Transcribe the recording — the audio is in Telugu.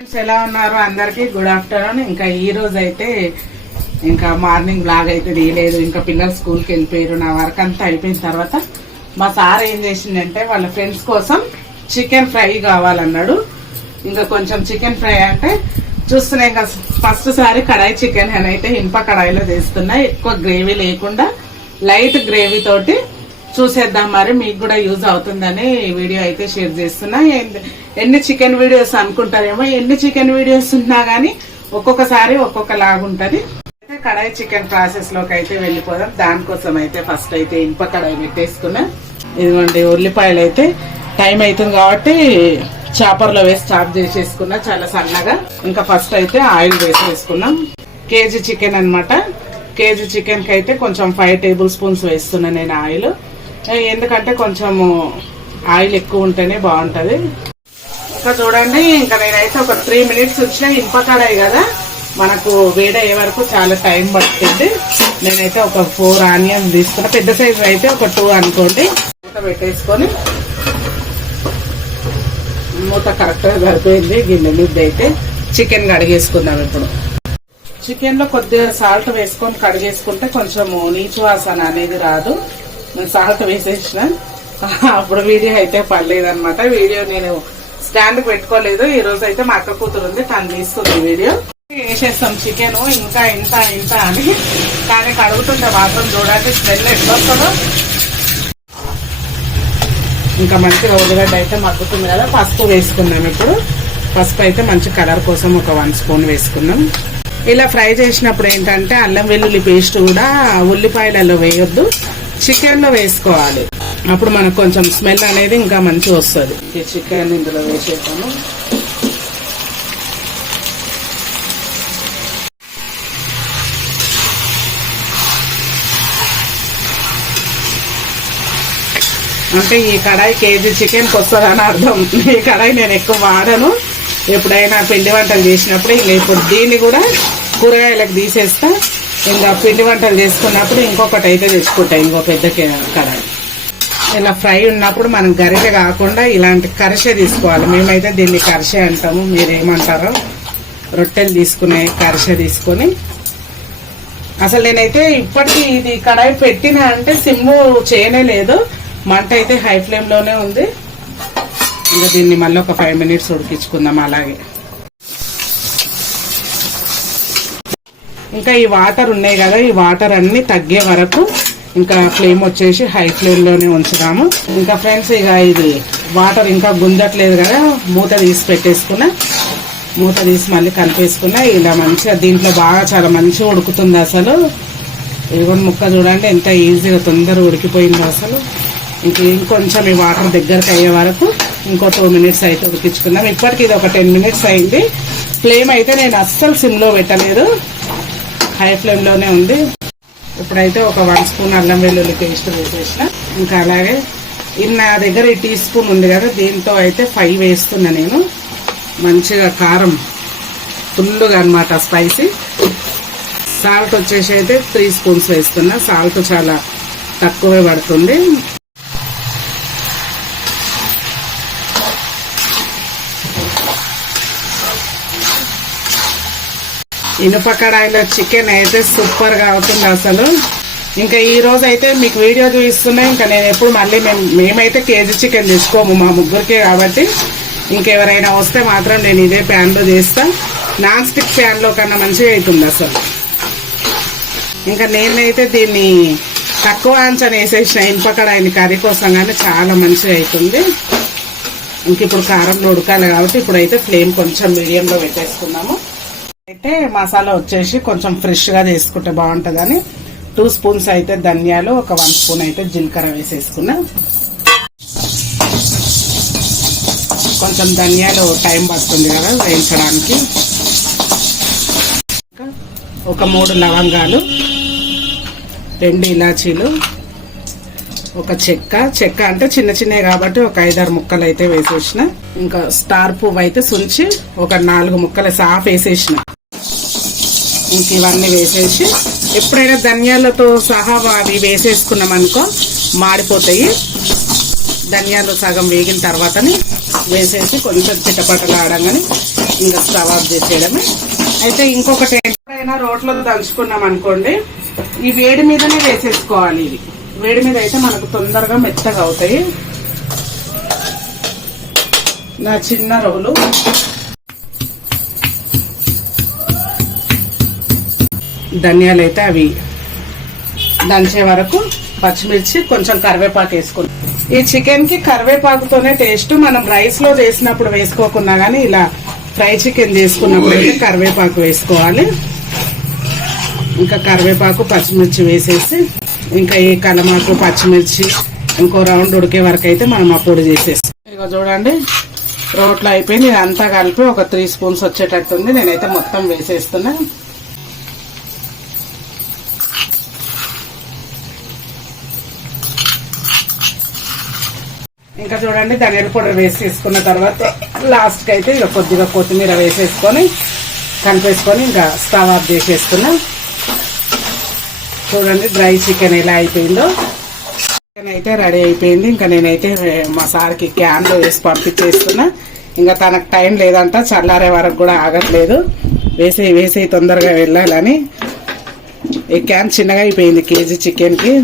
ఫ్రెండ్స్ ఎలా ఉన్నారు? అందరికి గుడ్ ఆఫ్టర్నూన్ ఇంకా ఈ రోజు అయితే ఇంకా మార్నింగ్ బ్లాగ్ అయితే తీయలేదు. ఇంకా పిల్లలు స్కూల్కి వెళ్ళిపోయారు. నా వర్క్ అంతా అయిపోయిన తర్వాత మా సార్ ఏం చేసిండంటే వాళ్ళ ఫ్రెండ్స్ కోసం చికెన్ ఫ్రై కావాలన్నాడు. ఇంకా కొంచెం చికెన్ ఫ్రై అంటే చూస్తున్నా ఇంకా ఫస్ట్ సారి కడాయి చికెన్ అని అయితే ఇనుప కడాయిలో చేస్తున్నా. ఎక్కువ గ్రేవీ లేకుండా లైట్ గ్రేవీ తోటి చూసేద్దాం మరి మీకు కూడా యూజ్ అవుతుందని వీడియో అయితే షేర్ చేస్తున్నా. ఎన్ని- చికెన్ వీడియోస్ అనుకుంటారేమో ఎన్ని చికెన్ వీడియోస్ ఉన్నా గానీ ఒక్కొక్కసారి ఒక్కొక్క లాగుంటది అయితే కడాయి చికెన్ ప్రాసెస్లోకి అయితే వెళ్ళిపోదాం. దానికోసం అయితే ఫస్ట్ అయితే ఇనుప కడాయి పెట్టేసుకున్నా. ఇదిగోండి ఉల్లిపాయలు అయితే టైం అవుతుంది కాబట్టి చాపర్లో వేసి చాప్ చేసేసుకున్నా చాలా సన్నగా. ఇంకా ఫస్ట్ అయితే ఆయిల్ వేసేసుకున్నాం. కేజీ చికెన్ అన్నమాట. కేజీ చికెన్కి అయితే కొంచెం ఫైవ్ టేబుల్ స్పూన్స్ వేస్తున్నా నేను ఆయిల్. ఎందుకంటే కొంచెం ఆయిల్ ఎక్కువ ఉంటేనే బాగుంటది. ఇంకా చూడండి ఇంకా నేనైతే ఒక త్రీ మినిట్స్ వచ్చిన ఇంపకాడాయి కదా మనకు వేడయ్యే వరకు చాలా టైం పడుతుంది నేనైతే ఒక ఫోర్ ఆనియన్ తీసుకున్నా పెద్ద సైజు అయితే ఒక టూ అనుకోండి. మూత పెట్టేసుకొని మూత కరెక్ట్గా సరిపోయింది గిన్నె మీద అయితే చికెన్ కడిగేసుకుందాం ఇప్పుడు. చికెన్లో కొద్దిగా సాల్ట్ వేసుకొని కడిగేసుకుంటే కొంచెం నీచు వాసన అనేది రాదు. నేను సాల్ట్ వేసేసిన. అప్పుడు వీడియో అయితే పడలేదనమాట వీడియో నేను స్టాండ్ పెట్టుకోలేదు. ఈ రోజు అయితే మా అక్క కూతురు ఉంది తను తీస్తుంది వీడియో. వేసేస్తాం చికెన్ ఇంకా ఇంత ఇంత అని. కానీ కడుగుతుంటే మాత్రం చూడండి స్మెల్ ఎట్లొస్తుందో ఇంకా మంచిగా ఉల్లిగడ్డ అయితే మగ్గుతుంది కదా పసుపు వేసుకున్నాం ఇప్పుడు. పసుపు అయితే మంచి కలర్ కోసం ఒక వన్ స్పూన్ వేసుకున్నాం. ఇలా ఫ్రై చేసినప్పుడు ఏంటంటే అల్లం వెల్లుల్లి పేస్ట్ కూడా ఉల్లిపాయలలో వేయొద్దు. చికెన్లో వేసుకోవాలి. అప్పుడు మనకు కొంచెం స్మెల్ అనేది ఇంకా మంచిగా వస్తుంది. ఈ చికెన్ ఇందులో వేసేసాము అంటే ఈ కడాయి కేజీ చికెన్కి వస్తుందని అర్థం. ఈ కడాయి నేను ఎక్కువ వాడను. ఎప్పుడైనా పిండి వంటలు చేసినప్పుడు ఇంకా ఇప్పుడు దీన్ని కూడా కూరగాయలకు తీసేస్తా. ఇంకా పిండి వంటలు చేసుకున్నప్పుడు ఇంకొకటి అయితే తెచ్చుకుంటాయి ఇంకో పెద్ద కడాయి ఇలా ఫ్రై ఉన్నప్పుడు మనం గరిటె కాకుండా ఇలాంటి కరిసె తీసుకోవాలి. మేమైతే దీన్ని కరిసె అంటాము. మీరేమంటారో? రొట్టెలు తీసుకునే కరిసె తీసుకొని. అసలు నేనైతే ఇప్పటికీ ఇది కడాయి పెట్టిన అంటే సిమ్ము చేయనే లేదు. మంట అయితే హై ఫ్లేమ్లోనే ఉంది. ఇంకా దీన్ని మళ్ళీ ఒక ఫైవ్ మినిట్స్ ఉడికించుకుందాం అలాగే. ఇంకా ఈ వాటర్ ఉన్నాయి కదా ఈ వాటర్ అన్ని తగ్గే వరకు ఇంకా ఫ్లేమ్ వచ్చేసి హై ఫ్లేమ్లోనే ఉంచుతాము ఉంచుదాము. ఇంకా ఫ్రెండ్స్ ఇక ఇది వాటర్ ఇంకా గుంజట్లేదు కదా మూత తీసి పెట్టేసుకున్నా. మూత తీసి మళ్ళీ కలిపేసుకున్నా. ఇలా మంచిగా దీంట్లో బాగా చాలా మంచిగా ఉడుకుతుంది అసలు. ఇదిగోండి ముక్క చూడండి ఎంత ఈజీగా తొందరగా ఉడికిపోయిందో అసలు. ఇంక ఇంకొంచెం ఈ వాటర్ దగ్గరకు అయ్యే వరకు ఇంకో టూ మినిట్స్ అయితే ఉడికించుకుందాం. ఇప్పటికి ఇది ఒక టెన్ మినిట్స్ అయింది. ఫ్లేమ్ అయితే నేను అస్సలు సిమ్లో పెట్టలేదు. హై ఫ్లేమ్లోనే ఉంది. ఇప్పుడైతే ఒక వన్ స్పూన్ అల్లం వెల్లుల్లి పేస్ట్ వేసేసిన. ఇంకా అలాగే నా దగ్గర ఈ టీ స్పూన్ ఉంది కదా దీంతో అయితే ఫైవ్ వేస్తున్నా నేను. మంచిగా కారం ఫుల్గా అనమాట స్పైసీ. సాల్ట్ వచ్చేసి అయితే త్రీ స్పూన్స్ వేస్తున్నా. సాల్ట్ చాలా తక్కువే పడుతుంది. ఇనుప కడాయిలో చికెన్ అయితే సూపర్గా అవుతుంది అసలు. ఇంకా ఈ రోజు అయితే మీకు వీడియో చూపిస్తున్నా ఇంకా నేను ఎప్పుడు మళ్ళీ మేము మేమైతే కేజీ చికెన్ తెచ్చుకోము మా ముగ్గురికే కాబట్టి. ఇంకెవరైనా వస్తే మాత్రం నేను ఇదే ప్యాన్లో చేస్తా. నాన్ స్టిక్ ప్యాన్లో కన్నా మంచిగా అవుతుంది అసలు. ఇంకా నేనైతే దీన్ని తక్కువ అంచనా వేసేసిన ఇనుపకడాయిని కర్రీ కోసం కానీ చాలా మంచిగా అవుతుంది. ఇంక ఇప్పుడు కారంలో ఉడకాలి కాబట్టి ఇప్పుడైతే ఫ్లేమ్ కొంచెం మీడియంలో పెట్టేసుకున్నాము అయితే మసాలా వచ్చేసి కొంచెం ఫ్రెష్గా చేసుకుంటే బాగుంటుందని. టూ స్పూన్స్ అయితే ధనియాలు ఒక వన్ స్పూన్ అయితే జీలకర్ర వేసేసుకున్నా. కొంచెం ధనియాలు టైం పడుతుంది కదా వేయించడానికి. ఒక మూడు లవంగాలు రెండు ఇలాచీలు ఒక చెక్క. చెక్క అంటే చిన్న చిన్నవి కాబట్టి ఒక ఐదారు ముక్కలు అయితే వేసేసిన. ఇంకా స్టార్ పువ్వు అయితే సుంచి ఒక నాలుగు ముక్కలు సాఫ్ వేసేసిన. ఇంక ఇవన్నీ వేసేసి ఎప్పుడైనా ధనియాలతో సహా అవి వేసేసుకున్నాం అనుకో మాడిపోతాయి. ధనియాలు సగం వేగిన తర్వాతని వేసేసి కొంచెం చిట్టపట్టలు ఆడంగానే ఇంకా స్టవ్ ఆఫ్ చేసేయడమే. అయితే ఇంకొకటి ఎప్పుడైనా రోట్లో దంచుకున్నాం అనుకోండి ఈ వేడి మీదనే వేసేసుకోవాలి ఇవి. వేడి మీద అయితే మనకు తొందరగా మెత్తగా అవుతాయి. నా చిన్న రోలు. ధనియాలు అయితే అవి దంచే వరకు పచ్చిమిర్చి కొంచెం కరివేపాకు వేసుకుంటాం ఈ చికెన్కి కరివేపాకుతోనే టేస్ట్ మనం రైస్లో చేసినప్పుడు వేసుకోకున్నా గానీ ఇలా ఫ్రై చికెన్ చేసుకున్నప్పుడు అయితే కరివేపాకు వేసుకోవాలి. ఇంకా కరివేపాకు పచ్చిమిర్చి వేసేసి ఇంకా ఈ కలమాకు పచ్చిమిర్చి ఇంకో రౌండ్ ఉడికే వరకు అయితే మనం ఆ పొడి చేసేస్తాం. ఇక చూడండి రోట్లో అయిపోయింది. ఇది అంతా కలిపి ఒక త్రీ స్పూన్స్ వచ్చేటట్టుంది. నేనైతే మొత్తం వేసేస్తున్నా. ఇంకా చూడండి ధనియాల పొడి వేసేసుకున్న తర్వాత లాస్ట్కి అయితే ఇక కొద్దిగా కొత్తిమీర వేసేసుకొని కలిపేసుకొని ఇంకా స్టవ్ ఆఫ్ చేసేసుకున్నాం. చూడండి డ్రై చికెన్ ఎలా అయిపోయిందో. చికెన్ అయితే రెడీ అయిపోయింది. ఇంకా నేనైతే మా సార్కి క్యాన్లో వేసి పంపించేస్తున్నా. ఇంకా తనకు టైం లేదంట చల్లారే వరకు కూడా ఆగట్లేదు. వేసి వేసే తొందరగా వెళ్ళాలని. ఈ క్యాన్ చిన్నగా అయిపోయింది కేజీ చికెన్కి.